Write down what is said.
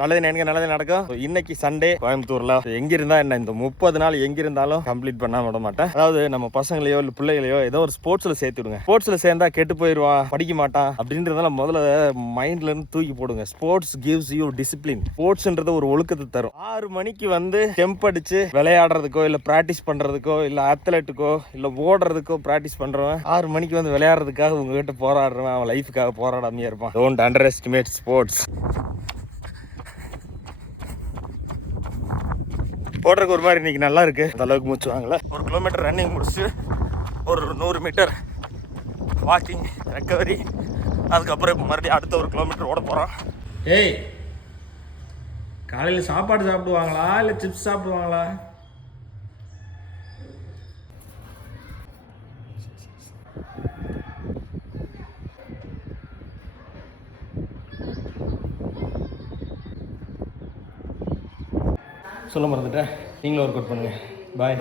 நல்லது நடக்கும். இன்னைக்கு சண்டே கோயம்புத்தூர்ல எங்க இருந்தா என்ன, இந்த 30 நாள் எங்க இருந்தாலும் கம்ப்ளீட் பண்ணாம விட மாட்டேன். அதாவது நம்ம பசங்களையோ இல்ல பிள்ளைகளையோ ஏதோ ஒரு ஸ்போர்ட்ஸ்ல சேர்த்து விடுங்க. ஸ்போர்ட்ஸ்ல சேர்ந்தா கெட்டு போயிருவான், படிக்க மாட்டான் அப்படின்றதால முதல்ல மைண்ட்ல இருந்து தூக்கி போடுங்க. Sports gives you discipline. ஸ்போர்ட்ஸ்ன்றது ஒரு ஒழுக்கத்தை தரும். 6 மணிக்கு வந்து டெம்ப் அடிச்சு விளையாடுறதுக்கோ இல்ல பிராக்டிஸ் பண்றதுக்கோ இல்ல அத்லெட்டுக்கோ இல்ல ஓடுறதுக்கோ பிராக்டிஸ் பண்றவன் 6 மணிக்கு வந்து விளையாடுறதுக்காக உங்ககிட்ட போராடுறவன் அவன் லைஃபுக்காக போராடாமே இருப்பான். Don't under estimate sports. போடுறதுக்கு ஒரு மாதிரி இன்னைக்கு நல்லா இருக்கு. அந்த அளவுக்கு மூச்சு வாங்கல. 1 கிலோமீட்டர் ரன்னிங் முடிச்சு ஒரு 100 மீட்டர் வாக்கிங் ரெக்கவரி. அதுக்கப்புறம் இப்போ மறுபடியும் அடுத்த 1 கிலோமீட்டர் ஓட போகிறோம். ஏய், காலையில் சாப்பாடு சாப்பிடுவாங்களா இல்லை சிப்ஸ் சாப்பிடுவாங்களா? சொல்ல மறந்துட்டேன். நீங்களும் ஒர்க் அவுட் பண்ணுங்கள். பாய்.